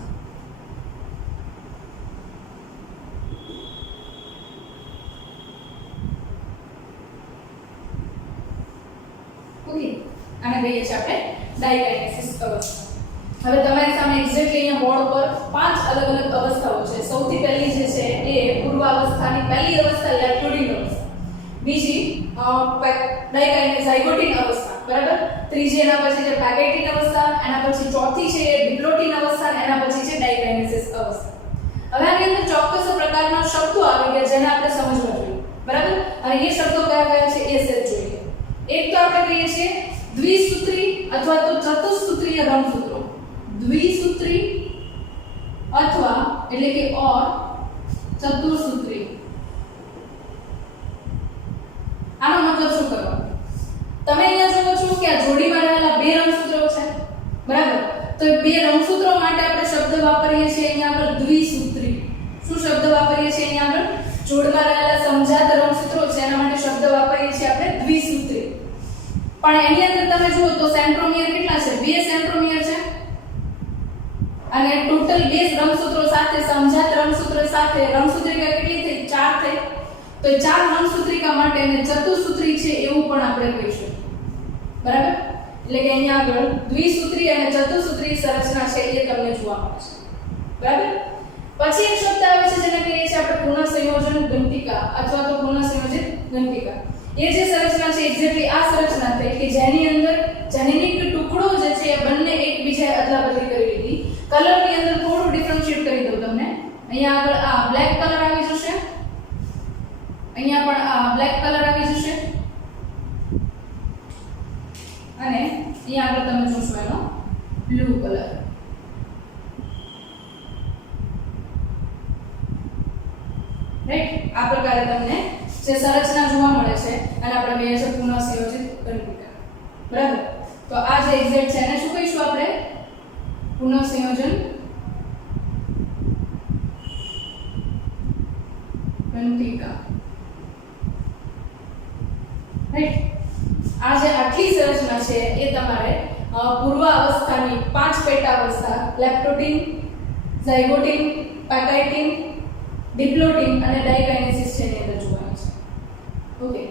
ઓકે, આને કહીએ છીએ આપણે ડાયકાઇનેસિસ અવસ્થા. હવે તમારી સામે એક્ઝેક્ટલી અહીંયા બોર્ડ પર 5 અલગ અલગ અવસ્થાઓ છે. સૌથી પહેલી જે છે એ પૂર્વાવસ્થાની પહેલી અવસ્થા લેપ્ટોડિન અવસ્થા, બીજી ઝાયગોટિન અવસ્થા, બરાબર. ત્રીજી એના પછી છે પેકેટિન અવસ્થા, એના પછી ચોથી છે ડિપ્લોટિન અવસ્થા અને એના પછી છે ડાયકાઇનેસિસ અવસ્થા. હવે આની અંદર ચોક્કસ પ્રકારના શબ્દો આવી ગયા જેને આપણે સમજવા જોઈએ, બરાબર. અને એ શબ્દો કયા કયા છે એ સેટ જોઈએ. એક તો આપણે કહીએ છીએ દ્વિસૂત્રી અથવા તો ચતુસૂત્રીય રંગસૂત્રો. દ્વિસૂત્રી અથવા એટલે કે ઓર ચતુસૂત્રી. આનો મતલબ શું કરવાનો? તમે અહીંયા જુઓ છો કે આ જોડીમાં રહેલા બે રંગસૂત્રો છે, બરાબર. તો એ બે રંગસૂત્રો માટે આપણે શબ્દ વાપરીએ છીએ અહીંયા આગળ દ્વિસૂત્રી. શું શબ્દ વાપરીએ છીએ અહીંયા આગળ? જોડમાં રહેલા સમજાત રંગસૂત્રો છે એના માટે શબ્દ વાપરીએ છીએ આપણે દ્વિસૂત્રી. પણ એની અંદર તમે જુઓ તો સેન્ટ્રોમિયર કેટલા છે? બે સેન્ટ્રોમિયર છે અને ટોટલ બે રંગસૂત્રો સાથે સમજાત રંગસૂત્રો સાથે રંગસૂત્રિકા કેટલી થઈ? 4 થઈ. તો 4 રંગસૂત્રિકા માટે એને ચતુસૂત્રી છે એવું પણ આપણે કહીશું, બરાબર. એટલે કે અહીંયા આગળ દ્વિસૂત્રી અને ચતુસૂત્રી સંરચના છે એ તમને જોવા મળે છે, બરાબર. પછી એક શબ્દ આવે છે જેને કહીએ છીએ આપણે પુનઃસંયોજન ઘંટિકા અથવા તો પુનઃસંયોજિત ઘંટિકા. એ જે સંરચના છે એક્ઝેક્ટલી આ સંરચના થઈ કે જેની અંદર જનનિક ટુકડો જે છે એ બંને એકબીજાએ અદલાબદલી કરી લીધી. કલરની અંદર થોડું ડિફરન્શિએટ કરી દઉં તમને. અહીંયા આગળ આ બ્લેક કલર આવી જશે, અહીંયા પણ આ બ્લેક કલર આવી જશે અને અહીંયા આગળ તમે જોશો એનો બ્લુ કલર. રાઈટ, આ પ્રકારે તમને જે સંરચના જોવા મળે છે અને આપણે કહીએ છીએ પુનઃસંયોજિત ઘંટિકા, બરાબર. તો આ જે એક્ઝેક્ટ છે એને શું કહીશું આપણે? પુનઃસંયોજન ઘંટિકા. રાઈટ, આ જે આટલી સંરચના છે એ તમારે પૂર્વાવસ્થાની 5 પેટા અવસ્થા લેપ્ટોડિન, ઝાયગોટિન, પેકાઇટિન, ડિપ્લોટિન અને ડાયકાઇનેસિસ છે એની અંદર જોવાની છે. ઓકે,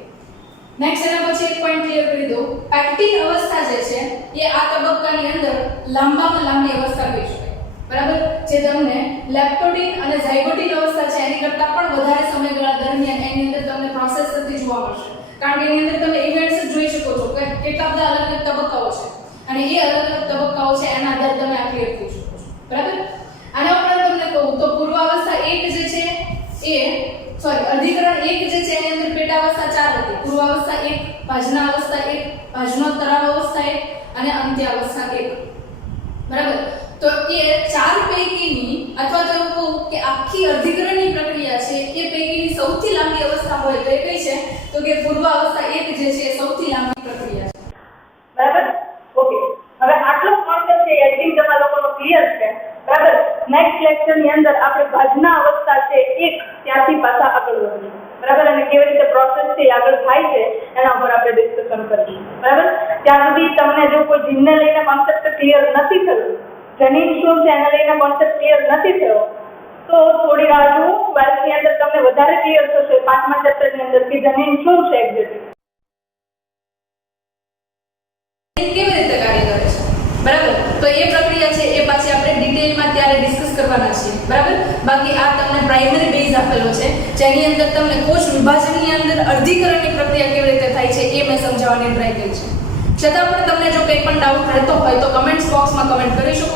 નેક્સ્ટ એના પછી એક પોઈન્ટ ક્લિયર કરી દો. પેક્ટિન અવસ્થા જે છે એ આ તબક્કાની અંદર લાંબામાં લાંબી અવસ્થા કહી શકાય, બરાબર. જે તમને લેપ્ટોડિન અને ઝાયગોટિન અવસ્થા છે એની કરતાં પણ વધારે સમયગાળા દરમિયાન એની અંદર તમને પ્રોસેસ થતી જોવા મળશે. કારણ કે એની અંદર તમે ઇવેન્ટ્સ જોઈ શકો છો કે કેટલા બધા અલગ અલગ તબક્કાઓ છે અને એ અલગ અલગ તબક્કાઓ છે એના આધારે તમે આ ક્લિયર કરી શકો છો, બરાબર. આના ઉપરાંત તમને કહું તો પૂર્વાવસ્થા 1 જે છે એ અધિકરણ 1 જે છે એની અંદર પેટાવસ્થા 4 હતી. પૂર્વાવસ્થા 1, ભાજના અવસ્થા 1, ભાજનોત્તરાવ અવસ્થા 1 અને અંત્યાવસ્થા 1, બરાબર. તો એ 4 પૈકીની અથવા તો એવું કહું કે આખી અધિકરણની પ્રક્રિયા છે એ પૈકીની સૌથી લાંબી અવસ્થા હોય તો એ કઈ છે? તો કે પૂર્વાવસ્થા 1 જે છે એ સૌથી લાંબી પ્રક્રિયા છે, બરાબર. ઓકે, હવે આટલો કોન્સેપ્ટ છે આઈ થિંક તમારા લોકોનો ક્લિયર છે, બરાબર. નેક્સ્ટ લેક્ચર ની અંદર આપણે ભાજના અવસ્થા છે 1 ત્યાંથી પાછા આગળ વધીએ, બરાબર. અને કેવી રીતે પ્રોસેસ છે આગળ થાય છે એના ઉપર આપણે ડિસ્કશન કરીએ, બરાબર. ત્યાં સુધી તમને જો કોઈ જીનને લઈને કોન્સેપ્ટ ક્લિયર નથી થયું, જનીન શું છે એને લઈને કોન્સેપ્ટ ક્લિયર નથી થયો, તો થોડી વાર જુઓ. 12th ની અંદર તમને વધારે ક્લિયર થશે 5મા ચેપ્ટર ની અંદર કે જનીન શું છે એક્ઝેક્ટલી, કેવી રીતે કાર્ય કરે છે, બરાબર. તો એ પ્રક્રિયા છે એ પાછી આપણે ડિટેલમાં ત્યારે ડિસ્કસ કરવાના છીએ, બરાબર. બાકી આ તમને પ્રાઇમરી બેઝ આપેલો છે જેની અંદર તમને કોષ વિભાજનની અંદર અર્ધીકરણની પ્રક્રિયા કેવી રીતે થાય છે એ મેં સમજાવવાની ટ્રાય કરી છે. છતાં પણ તમને જો કંઈ પણ ડાઉટ રહેતો હોય તો કમેન્ટ્સ બોક્સમાં કમેન્ટ કરી શકો